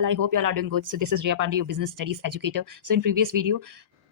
all. I hope you all are doing good. So this is Riya Pandey, your business studies educator. So in previous video,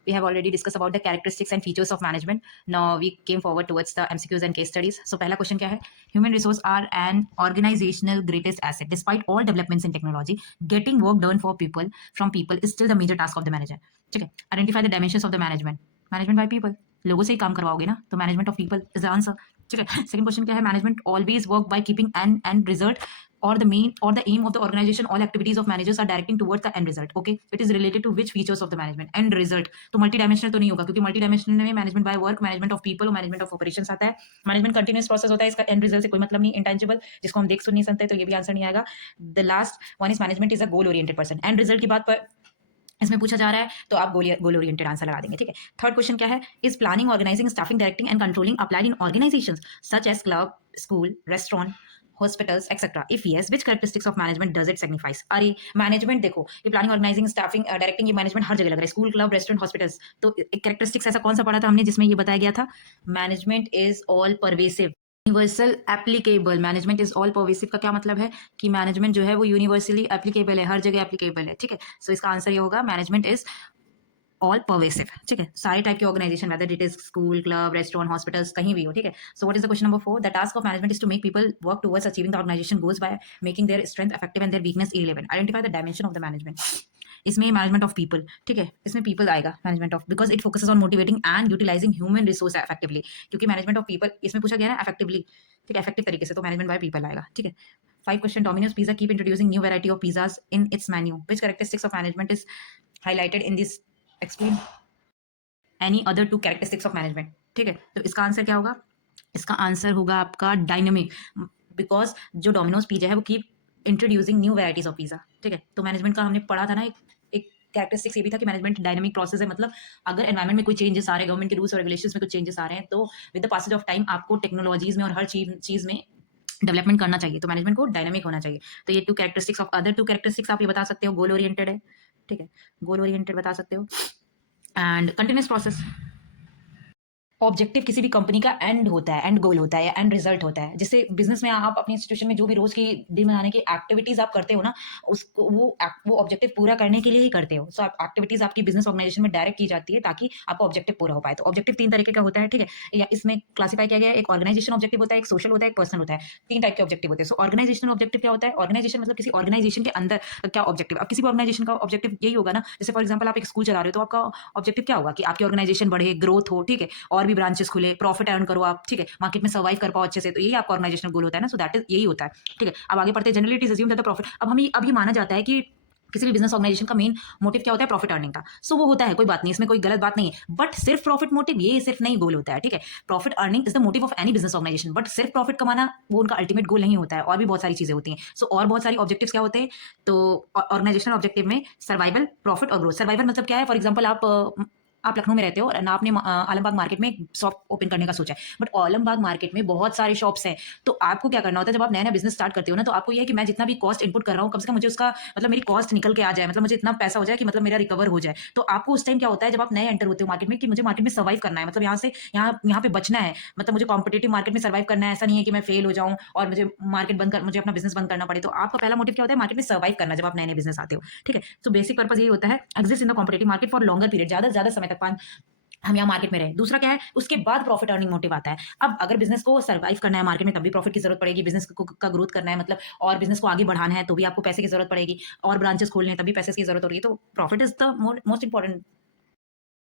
we have already discussed about the characteristics and features of management. Now we came forward towards the MCQs and case studies. So पहला question क्या है? Human resource are an organizational greatest asset. Despite all developments in technology, getting work done for people from people is still the major task of the manager. ठीक है? Identify the dimensions of the management. Management by people. लोगों से ही काम करवाओगे ना, तो management of people is the answer. ठीक है. सेकंड क्वेश्चन क्या है? Management always work by keeping and result or the main or the aim of the organization. All activities of managers are directing towards the end result. Okay, it is related to which features of the management? End result. तो multi dimensional तो नहीं होगा, क्योंकि multi dimensional में management by work, management of people और management of operations आता है. Management continuous process होता है, इसका एंड रिजल्ट से कोई मतलब नहीं. इंटेंजिबल, जिसको हम देख सुन नहीं सकते, तो ये भी आंसर नहीं आएगा. The last one is management is a goal oriented person. And result की बात पर इसमें पूछा जा रहा है, तो आप गोल ओरिएंटेड आंसर लगा देंगे. ठीक है. थर्ड क्वेश्चन क्या है? Is planning, organising, staffing, directing and controlling applied in organisations such as club, school, restaurant, hospitals etcetera? If yes, which characteristics of management does it signifies? अरे management देखो, ये planning, organising, staffing, directing, ये management हर जगह लग रहा है. School, club, restaurant, hospitals. तो एक कैरेक्टरिस्टिक्स ऐसा कौन सा पढ़ा था हमने जिसमें ये बताया गया था? Management is all pervasive, universal applicable. Management is all pervasive का क्या मतलब है? कि मैनेजमेंट जो है वो यूनिवर्सली एप्लीकेबल है, हर जगह एप्लीकेबल है. ठीक है. सो इसका आंसर ये होगा, मैनेजमेंट इज ऑल परवेसिव. ठीक है. सारे टाइप के organisation, whether it is school, club, restaurant, hospitals, कहीं भी हो. ठीक है. So what is the question number 4? The task of management is to make people work towards achieving the organisation goals by making their strength effective and their weakness irrelevant. Identify the dimension of the management. इसमें management of people. ठीक है. इसमें people आएगा management of, because it focuses on motivating and utilising human resource effectively. क्योंकि management of people इसमें पूछा गया है इफेक्टिवली. ठीक है, इफेक्टिव तरीके से, तो मैनेजमेंट बाय पीपल आएगा. ठीक है. 5 question. Domino's pizza keep introducing new variety of pizzas in its menu. Which characteristics of management is highlighted in this? Explain any other 2 characteristics of management. ठीक है. तो इसका आंसर क्या होगा? इसका आंसर होगा आपका डायनेमिक, बिकॉज जो डोमिनोज पिज्जा है वो keep introducing new varieties of pizza. ठीक है. तो मैनेजमेंट का हमने पढ़ा था ना, एक कैरेक्टरिस्टिक्स ये भी था कि मैनेजमेंट डायनामिक प्रोसेस है. मतलब अगर एनवायरमेंट में कोई चेंजेस आ रहे हैं, गवर्नमेंट के रूल्स और रेगुलेशंस में कुछ चेंजेस आ रहे हैं, तो with the passage of time आपको टेक्नोलॉजीज में और हर चीज में डेवलपमेंट करना चाहिए. तो मैनेजमेंट को डायनामिक होना चाहिए. तो ये 2 कैरेक्टरिस्टिक्स ऑफ अदर 2 कैरेक्टरिस्टिक्स आप ये बता सकते हो. गोल ओरिएंटेड है. ठीक है. गोल ओरिएंटेड बता सकते हो. And continuous process. ऑब्जेक्टिव किसी भी कंपनी का एंड होता है, एंड गोल होता है या एंड रिजल्ट होता है. जिससे बिजनेस में आप अपनी इंस्टीट्यूशन में जो भी रोज की दिन बनाने की एक्टिविटीज आप करते हो ना, उसको वो ऑब्जेक्टिव पूरा करने के लिए ही करते हो. सो एक्टिविटीज आपकी बिजनेस ऑर्गेनाइजेशन में डायरेक्ट की जाती है ताकि आपका ऑब्जेक्टिव पूरा हो पाए. तो ऑब्जेक्टिव 3 तरीके का होता है. ठीक है. या इसमें क्लासीफाई किया गया है, एक ऑर्गेनाइजेशन ऑब्जेक्टिव होता है, एक सोशल होता है, एक पर्सनल होता है. 3 टाइप के ऑब्जेक्टिव होते हैं. सो ऑर्गेनाइजेशन ऑब्जेक्टिव क्या होता है? ऑर्गेनाइजेशन मतलब किसी ऑर्गेनाइजेशन के अंदर क्या ऑब्जेक्टिव. अब किसी भी ऑर्गेनाइजेशन का ऑब्जेक्टिव यही होगा ना. जैसे फॉर एग्जाम्पल आप एक स्कूल चला रहे हो, तो आपका ऑब्जेक्टिव क्या होगा? कि आपकी ऑर्गेनाइजेशन बढ़े, ग्रोथ हो. ठीक है. और भी ब्रांचेस खुले, प्रॉफिट अर्न करो आप. ठीक है. मार्केट में सर्वाइव कर पाओ अच्छे से. तो यही आपका ऑर्गेनाइजेशनल गोल होता है ना. सो दैट इज यही होता है. ठीक है. अब आगे पढ़ते हैं. Generally it is assumed that the profit. अब ये माना जाता है कि किसी भी बिजनेस ऑर्गेनाइजेशन का मेन मोटिव क्या होता है? प्रॉफिट अर्निंग का. सो वो होता है, कोई बात नहीं, इसमें कोई गलत बात नहीं है. बट सिर्फ प्रॉफिट मोटिव ये सिर्फ नहीं गोल होता है. ठीक है. Profit earning is the motive of any business organisation, but सिर्फ प्रॉफिट कमाना वो उनका अल्टीमेट गोल नहीं होता है. और भी बहुत सारी चीजें होती हैं. सो और बहुत सारी ऑब्जेक्टिव्स क्या होते हैं? तो ऑर्गेनाइजेशनल ऑब्जेक्टिव में सर्वाइवल, प्रॉफिट और ग्रोथ. सर्वाइवल मतलब क्या है? फॉर एग्जाम्पल आप लखनऊ में रहते हो और ना आपने आलमबाग मार्केट में शॉप ओपन करने का सोचा है, बट आलमबाग मार्केट में बहुत सारे शॉप्स हैं. तो आपको क्या करना होता है? जब आप नया बिजनेस स्टार्ट करते हो ना, तो आपको ये है कि मैं जितना भी कॉस्ट इनपुट कर रहा हूँ, कम से कम मुझे उसका मतलब मेरी कॉस्ट निकल के आ जाए, मतलब मुझे इतना पैसा हो जाए कि मतलब मेरा रिकवर हो जाए. तो आपको उस टाइम क्या होता है, जब आप नए एंटर होते हो मार्केट में, कि मुझे मार्केट में सर्वाइव करना है, मतलब यहाँ से यहाँ पे बचना है, मतलब मुझे कॉम्पिटेटिव मार्केट में सर्वाइव करना है. ऐसा नहीं है कि मैं फेल हो जाऊँ और मुझे अपना बिजनेस बंद करना पड़े. तो आपका पहला मोटिव क्या होता है? मार्केट में सर्वाइव करना, जब आप नए बिजनेस आते हो. ठीक है. तो बेसिक पर्पज यही होता है, exist in the competitive market for longer period, ज्यादा से ज्यादा समय तक हम यहाँ मार्केट में रहे. दूसरा क्या है? उसके बाद प्रॉफिट अर्निंग मोटिव आता है. अब अगर बिजनेस को सर्वाइव करना है मार्केट में, तब भी प्रॉफिट की जरूरत पड़ेगी. बिजनेस का ग्रोथ करना है, मतलब और बिजनेस को आगे बढ़ाना है, तो भी आपको पैसे की जरूरत पड़ेगी. और ब्रांचेस खोलने हैं, तभी पैसे की जरूरत होगी. तो profit is the most important.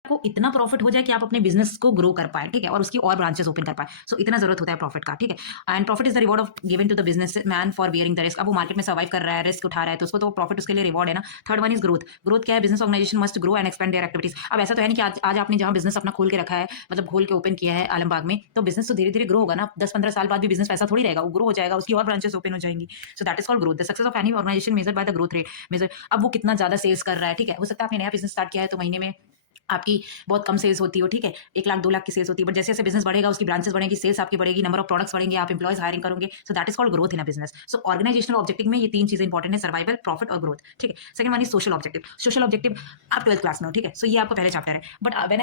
आपको इतना प्रॉफिट हो जाए कि आप अपने बिजनेस को ग्रो कर पाए. ठीक है. और उसकी और ब्रांचेस ओपन कर पाए. सो इतना जरूरत होता है प्रॉफिट का. ठीक है. And profit is the reward of given to the businessman for bearing the risk. अब वो मार्केट में सर्वाइव कर रहा है, रिस्क उठा रहा है, तो उसको तो प्रॉफिट उसके लिए रिवॉर्ड है ना. Third one is growth. Growth क्या है? Business organisation must grow and expand their activities. अब ऐसा तो है नहीं कि आज आपने जहां बिजनेस अपना खोल के रखा है, मतलब खोल के ओपन किया है आलमबाग में, तो बिजनेस तो धीरे धीरे ग्रो होगा ना. 10-15 साल बाद भी बिजनेस पैसा थोड़ी रहेगा, वो ग्रो हो जाएगा, उसकी और ब्रांचेस ओपन हो जाएंगी. So that is called growth. The success of any organisation measure by the growth rate measure. अब वो कितना ज्यादा सेल्स कर रहा है. ठीक है. हो सकता है आपने नया बिजनेस स्टार्ट किया है, तो महीने में आपकी बहुत कम सेल्स होती हो. ठीक है. 1 लाख 2 लाख की सेल्स होती है, बट जैसे जैसे बिजनेस बढ़ेगा, उसकी ब्रांचेस बढ़ेगी, सेल्स आपकी बढ़ेगी, नंबर ऑफ प्रोडक्ट्स बढ़ेंगे, आप एम्प्लॉयज हायरिंग करोगे. So that is called growth in a business. So organisational objective में ये 3 चीजें इंपॉर्टेंट है, सर्वाइवल, प्रॉफिट और ग्रोथ. ठीक है. Second one is social objective. Social objective आप 12th क्लास में हो. ठीक है. सो ये आपका पहले चैप्टर है. बट व्हेन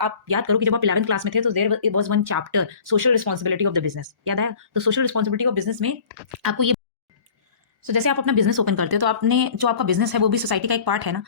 आप याद करो कि जब आप 11th क्लास में थे, तो there was one chapter social responsibility of the business. याद है? तो सोशल रिस्पांसिबिलिटी ऑफ बिजनेस में आपको ये जैसे आप अपना बिजनेस ओपन करते हो तो आपने जो आपका बिजनेस है वो भी सोसाइटी का एक पार्ट है ना।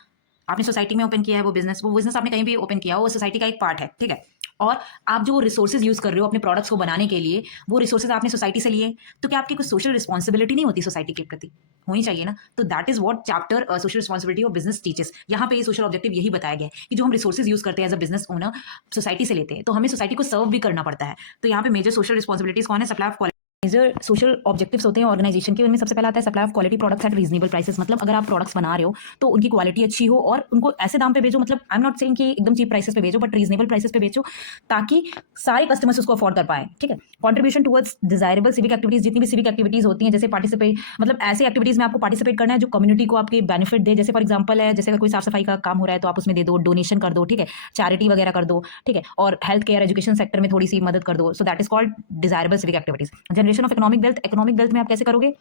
आपने सोसाइटी में ओपन किया है वो बिजनेस आपने कहीं भी ओपन किया हो वो सोसाइटी का एक पार्ट है, ठीक है। और आप जो रिसोर्सेज यूज कर रहे हो अपने प्रोडक्ट्स को बनाने के लिए, वो रिसोर्सेज आपने सोसाइटी से लिए, तो क्या आपकी कुछ सोशल रिस्पॉन्सिबिलिटी नहीं होती सोसाइटी के प्रति? होनी चाहिए ना। तो that is what chapter social responsibility of business teachers. यहाँ पे ये सोशल ऑब्जेक्टिव यही बताया गया है कि जो हम रिसोर्सेज यूज करते हैं as a business owner, society से लेते हैं, तो हमें सोसाइटी को सर्व भी करना पड़ता है। तो यहाँ पे मेजर सोशल रिस्पॉन्सिबिलिटीज कौन है? Supply of major social objectives होते हैं ऑर्गेनाइजेशन के। उनमें सबसे पहला आता है supply of quality products at reasonable prices. मतलब अगर आप प्रोडक्ट्स बना रहे हो तो उनकी क्वालिटी अच्छी हो और उनको ऐसे दाम पे बेचो, मतलब आई एम नॉट सेइंग कि एकदम चीप प्राइसेस पे बेचो, बट रीजनेबल प्राइसेस पे बेचो ताकि सारे कस्टमर्स उसको अफोर्ड कर पाए, ठीक है। Contribution towards desirable civic activities, जितनी भी सिविक एक्टिविटीज होती हैं, जैसे पार्टिसिपेट, मतलब ऐसी एक्टिविटीज में आपको पार्टिसिपेट करना है जो कम्युनिटी को आपके बेनिफिट दे। जैसे फॉर एग्जाम्पल है, जैसे अगर कोई साफ सफाई का काम हो रहा है तो आप उसमें दे दो, डोनेशन कर दो, ठीक है, चैरिटी वगैरह कर दो, ठीक है, और हेल्थ केयर एजुकेशन सेक्टर में थोड़ी सी मदद कर दो। सो that is called desirable civic activities. Generation of economic wealth, economic wealth में आप कैसे करोगे?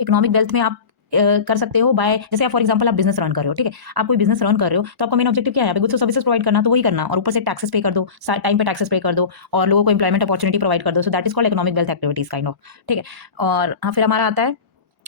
इकोनॉमिक वेल्थ में आप कर सकते हो बाय, जैसे आप फॉर एग्जांपल आप बिजनेस रन कर रहे हो, ठीक है, आप कोई बिजनेस रन कर रहे हो तो आपका मेन ऑब्जेक्टिव क्या है? गुड्स और सर्विसेज प्रोवाइड करना, तो वही करना, और ऊपर से टैक्सेस पे कर दो, टाइम पे टैक्सेस पे कर दो, और लोगों को एम्प्लॉयमेंट अपॉर्चुनिटी प्रोवाइड कर दो। सो that is called economic wealth activities kind of, ठीक है। और हाँ, फिर हमारा आता है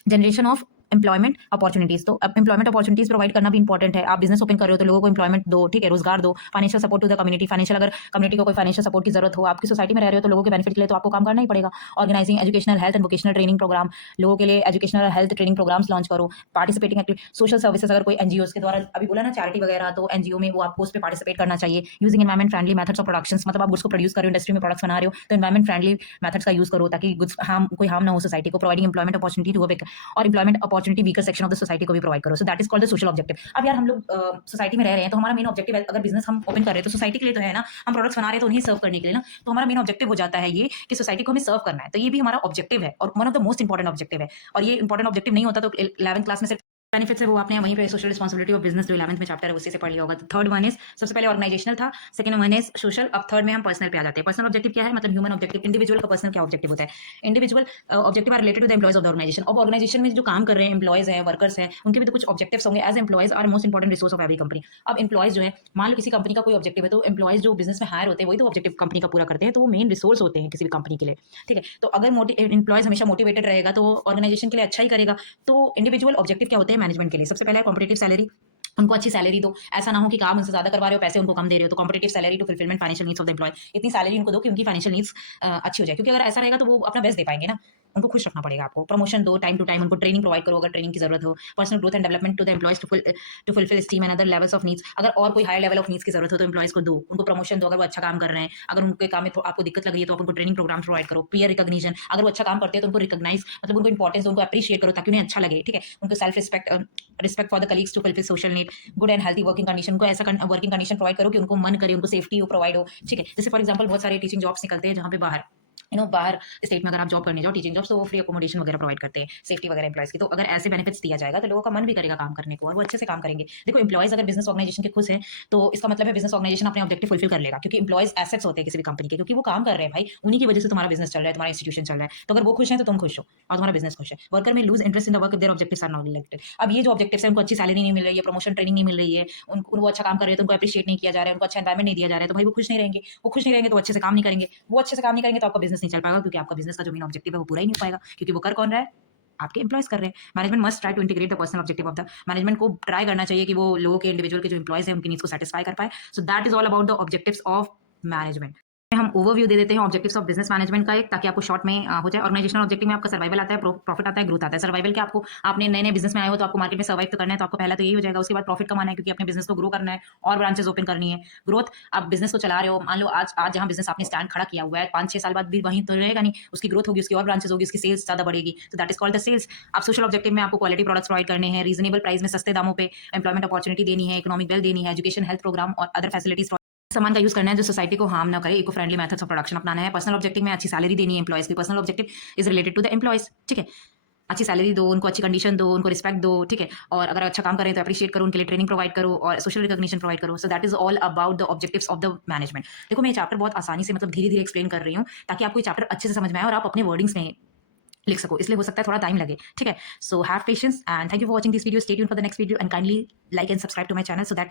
जनरेशन ऑफ एम्प्लॉयमेंट अपॉर्चुनिटीज। तो अब एम्प्लॉयमेंट अपॉर्चुनिटीज प्रोवाइड करना भी इंपॉर्टेंट है। आप बिजनेस ओपन कर रहे हो तो लोगों को एम्प्लॉयमेंट दो, ठीक है, रोजगार दो। Financial support to the community, financial अगर कम्युनिटी को कोई फाइनेंशियल सपोर्ट की जरूरत हो, आपकी सोसाइटी में रह रहे हो तो लोगों के बेनिफिट के लिए तो आपको काम करना ही पड़ेगा। Organising educational health and vocational training programme, लोगों के लिए educational health training programmes launch करो। पार्टिसिपेटिंग एक्टिव सोशल सर्विसेज, अगर कोई एनजीओ के द्वारा, अभी बोला ना चैरिटी वगैरह, तो एनजीओ में वो आपको उस पर पार्टिसिपेट करना चाहिए। Using environment friendly methods of production, मतलब आप गुड्स को प्रोड्यूस करो, इंडस्ट्री में प्रोडक्ट्स बना रहे हो तो एनवायरमेंट फ्रेंडली मेथड्स का यूज करो ताकि गुड्स कोई हार्म ना हो सोसाइटी को। प्रोवाइडिंग एम्प्लॉयमेंट अपॉर्चुनिटी टू और employment opportunity weaker section of the society को भी प्रोवाइड करो। सो that is called the social objective. अब यार हम लोग सोसाइटी में रह रहे हैं तो हमारा मेन ऑब्जेक्टिव है, अगर बिजनेस हम ओपन कर रहे हैं तो सोसाइटी के लिए तो है ना, हम प्रोडक्ट्स बना रहे हैं तो उन्हें सर्व करने के लिए ना, तो हमारा मेन ऑब्जेक्टिव हो जाता है ये कि सोसाइटी को हमें सर्व करना है। तो ये भी हमारा ऑब्जेक्टिव है और one of the most important objective है। और ये इंपॉर्टेंट ऑब्जेक्टिव नहीं होता तो 11th क्लास में सिर्फ बेनिफिट्स है वो आपने वहीं पे सोशल रिस्पॉन्सिबिलिटी ऑफ बिजनेस जो 11th में चैप्टर है उसी से पढ़ लिया होगा। तो थर्ड वन इज, सबसे पहले ऑर्गेनाइजेशनल था, सेकंड वन इज सोशल, अब थर्ड में हम पर्सनल पे आ जाते हैं। पर्सनल ऑब्जेक्टिव क्या है? मतलब ह्यूमन ऑब्जेक्टिव। इंडिविजुअल का पर्सनल क्या ऑब्जेक्टिव होता है? Individual objective are related to the employees of the organisation. अब ऑर्गेनाइजेशन में जो काम कर रहे हैं एम्प्लॉयज है, वर्कर्स है, उनके भी तो कुछ ऑब्जेक्टिव्स होंगे। As employees are most important resource of every company. अब एम्प्लॉयज जो है, मान लो किसी कंपनी का कोई ऑब्जेक्टिव है तो एम्प्लॉयज जो बिजनेस में हायर होते हैं वही तो ऑब्जेक्टिव कंपनी का पूरा करते हैं, तो वो मेन रिसोर्स होते हैं किसी भी कंपनी के लिए, ठीक है। तो अगर एम्प्लॉयज हमेशा मोटिवेटेड रहेगा तो ऑर्गेनाइजेशन के लिए अच्छा ही करेगा। तो इंडिविजुअल ऑब्जेक्टिव क्या होते हैं मैनेजमेंट के लिए? सबसे पहले कॉम्पिटिटिव सैलरी, उनको अच्छी सैलरी दो। ऐसा ना हो कि काम उनसे ज्यादा करवा रहे हो, पैसे उनको कम दे रहे हो। तो competitive salary to fulfilment financial needs of the employee, इतनी सैलरी उनको दो कि उनकी फाइनेंशियल नीड्स अच्छी हो जाए, क्योंकि अगर ऐसा रहेगा तो वो अपना बेस्ट दे पाएंगे ना, उनको खुश रखना पड़ेगा आपको। प्रमोशन दो टाइम टू टाइम, उनको ट्रेनिंग प्रोवाइड करो अगर ट्रेनिंग की जरूरत हो। Personal growth and development to the employees to fulfil esteem and other levels of needs, अगर और कोई हायर लेवल ऑफ नीड्स की जरूरत हो तो एम्प्लॉयज को दो, उनको प्रमोशन दो अगर वो अच्छा काम कर रहे हैं। अगर उनके काम में आपको दिक्कत लग रही है तो आप उनको ट्रेनिंग प्रोग्राम प्रोवाइड करो। पीयर रिकॉग्निशन, अगर वो अच्छा काम करते हैं तो उनको रिकॉग्नाइज, मतलब उनको इंपॉर्टेंस, उनको अप्रिशिएट करो ताकि उन्हें अच्छा लगे, ठीक है। उनको self respect for the colleagues to fulfil social need. Good and healthy working condition, को ऐसा वर्किंग कंडीशन प्रोवाइड करो कि उनको मन करे, उनको सेफ्टी हो प्रोवाइड हो, ठीक है। जैसे फॉर एग्जांपल बहुत सारे टीचिंग जॉब्स निकलते हैं जहाँ पे बाहर बाहर स्टेट में अगर आप जॉब करने जाओ टीचिंग जॉब्स, तो वो फ्री अकोमोडेशन वगैरह प्रोवाइड करते हैं, सेफ्टी वगैरह एम्प्लॉयज की। तो अगर ऐसे बेनिफिट्स दिया जाएगा तो लोगों का मन भी करेगा काम करने को और वो अच्छे से काम करेंगे। देखो एम्प्लॉयज अगर बिजनेस ऑर्गेनाइजेशन के खुश है तो इसका मतलब है बिजनेस ऑर्गेनाइजेशन अपने ऑब्जेक्टिव फुलफिल कर लेगा, क्योंकि एम्प्लॉयज एसेट्स होते हैं किसी भी कंपनी के, क्योंकि वो काम कर रहे हैं भाई, उन्हीं की वजह से तुम्हारा बिजनेस चल रहा है, तुम्हारा इंस्टीट्यूशन चल रहा है। तो अगर वो खुश है तो तुम खुश हो और तुम्हारा बिजनेस खुश है। Worker may lose interest in the work if their objectives are not related. अब ये जो ऑब्जेक्टिव्स है, उनको अच्छी सैलरी नहीं मिल रही है, प्रमोशन ट्रेनिंग नहीं मिल रही है, उनको वो अच्छा काम कर रहे हैं तो उनको अप्रिशिएट नहीं किया जा रहा है, उनको अच्छा एनवायरमेंट नहीं दिया जा रहा है, तो भाई वो खुश नहीं रहेंगे। वो खुश नहीं रहेंगे तो अच्छे से काम नहीं करेंगे, वो अच्छे से काम नहीं करेंगे तो आपका बिजनेस नहीं चल पाएगा, क्योंकि आपका बिजनेस का जो मेन ऑब्जेक्टिव है वो पूरा ही नहीं हो पाएगा, क्योंकि वो कर कौन रहा है? आपके एम्प्लॉयज कर रहे हैं। Management must try to integrate the personal objective of the management, को ट्राई करना चाहिए कि वो लोगों के इंडिविजुअल के जो एम्प्लॉयज हैं उनकी नीड्स को सेटिस्फाई कर पाए। सो that is all about the objectives of management. हम ओवरव्यू दे देते हैं ऑब्जेक्टिव्स ऑफ बिजनेस मैनेजमेंट का एक, ताकि आपको शॉर्ट में हो जाए। ऑर्गेनाइजेशनल ऑब्जेक्टिव में आपका सर्वाइवल आता है, प्रॉफिट आता है, ग्रोथ आता है। सर्वाइवल के आपको, आपने नए नए बिजनेस में आए हो तो आपको मार्केट में सर्वाइव तो करना है, तो आपको पहला तो यही हो जाएगा। उसके बाद प्रॉफिट कमाना है, क्योंकि अपने बिजनेस को ग्रो करना है और ब्रांचेस ओपन करनी है। ग्रोथ, आप बिजनेस को चला रहे हो, मान लो आज आज जहां बिजनेस आपने स्टैंड खड़ा किया हुआ है 5-6 साल बाद भी वहीं तो रहेगा नहीं, उसकी ग्रोथ होगी, उसकी और ब्रांचेस होगी, उसकी सेल्स ज्यादा बढ़ेगी। तो that is called the sales. आप सोशल ऑब्जेक्टिव में आपको क्वालिटी प्रोडक्ट्स प्रोवाइड करने हैं, रीजनेबल प्राइस में सस्ते दामों पे एम्प्लॉयमेंट अपॉर्चुनिटी देनी है, इकोनॉमिक वेल्थ देनी है, एजुकेशन हेल्थ प्रोग्राम और अदर फैसिलिटीज सामान का यूज करना है जो सोसाइटी को हार्म ना करे, eco friendly methods of production अपनाना है। पर्सनल ऑब्जेक्टिव में अच्छी सैलरी देनी है एम्प्लॉयज की। Personal objective is related to the employees, ठीक है। अच्छी सैलरी दो उनको, अच्छी कंडीशन दो उनको, रिस्पेक्ट दो, ठीक है। और अगर अच्छा काम करें तो अप्रिशिएट करो, उनके लिए ट्रेनिंग प्रोवाइड करो और सोशल रिकॉग्निशन प्रोवाइड करो। सो that is all about the objectives of the management. देखो मैं ये चैप्टर बहुत आसानी से, मतलब धीरे धीरे एक्सप्लेन कर रही हूँ ताकि आपको ये चैप्टर अच्छे से समझ में आए और आप अपने वर्डिंग्स में लिख सको, इसलिए हो सकता है थोड़ा टाइम लगे, ठीक है। So have patience and thank you for watching this video. Stay tuned for the next video and kindly like and subscribe to my channel so that